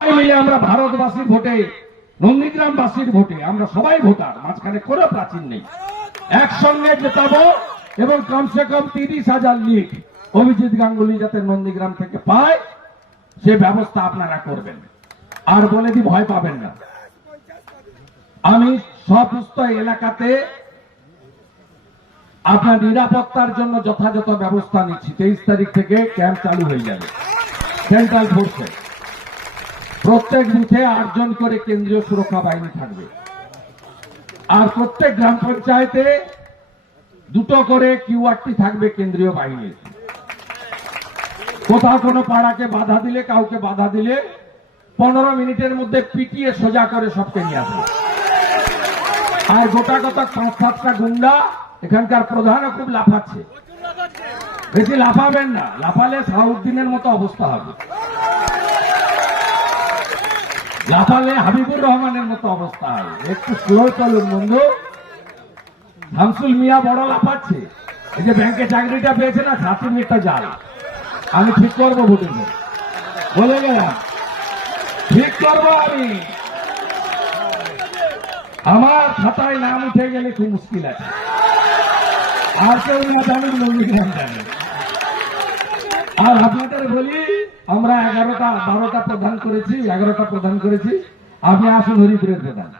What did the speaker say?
মিলে আমরা ভারতবাসীর ভোটে, নন্দীগ্রামবাসীর ভোটে আমরা সবাই ভোটার, মাঝখানে কোনো প্রাচীন নেই। একসঙ্গে জেতাবো এবং কমসে কম 30,000 লিড অভিজিৎ গাঙ্গুলি যাতে নন্দীগ্রাম থেকে পায় সে ব্যবস্থা আপনারা করবেন। আর বলে দি ভয় পাবেন না, আমি সমস্ত এলাকাতে আপনার নিরাপত্তার জন্য যথাযথ ব্যবস্থা নিচ্ছি। 23 তারিখ থেকে ক্যাম্প চালু হয়ে যাবে সেন্ট্রাল ফোর্সে। প্রত্যেক বুথে 8 জন করে কেন্দ্রীয় সুরক্ষা বাহিনী থাকবে, আর প্রত্যেক গ্রাম পঞ্চায়েতে 2টো করে কিউআরটি থাকবে কেন্দ্রীয় বাহিনীর। কোথাও কোনো পাড়াকে বাধা দিলে, কাউকে বাধা দিলে 15 মিনিটের মধ্যে পিটিয়ে সোজা করে সবকে নিয়ে আসবে। আর গোটা 5-7টা গুন্ডা, এখানকার প্রধানও খুব লাফাচ্ছে, বেশি লাফাবেন না, লাফালে সাউদ্দিনের মতো অবস্থা হবে, লাফালে হাবিবুর রহমানের মতো অবস্থা হবে। একটু স্লো চলুন বন্ধু। শামসুল মিয়া বড় লাফাচ্ছে, এই যে ব্যাংকে চাকরিটা পেয়েছে না, সার্টিফিকেটটা জাল, আমি ঠিক করবো ভোটের পর, বলে গেলাম ঠিক করবো আমি। আমার খাতায় নাম উঠে গেলে খুব মুশকিল আছে, আর কেউ না জানুক, নন্দীগ্রাম জানে। আর আপনাদের বলি, আমরা 12টা প্রদান করেছি, আপনি আসুন হরিপুরের প্রধান।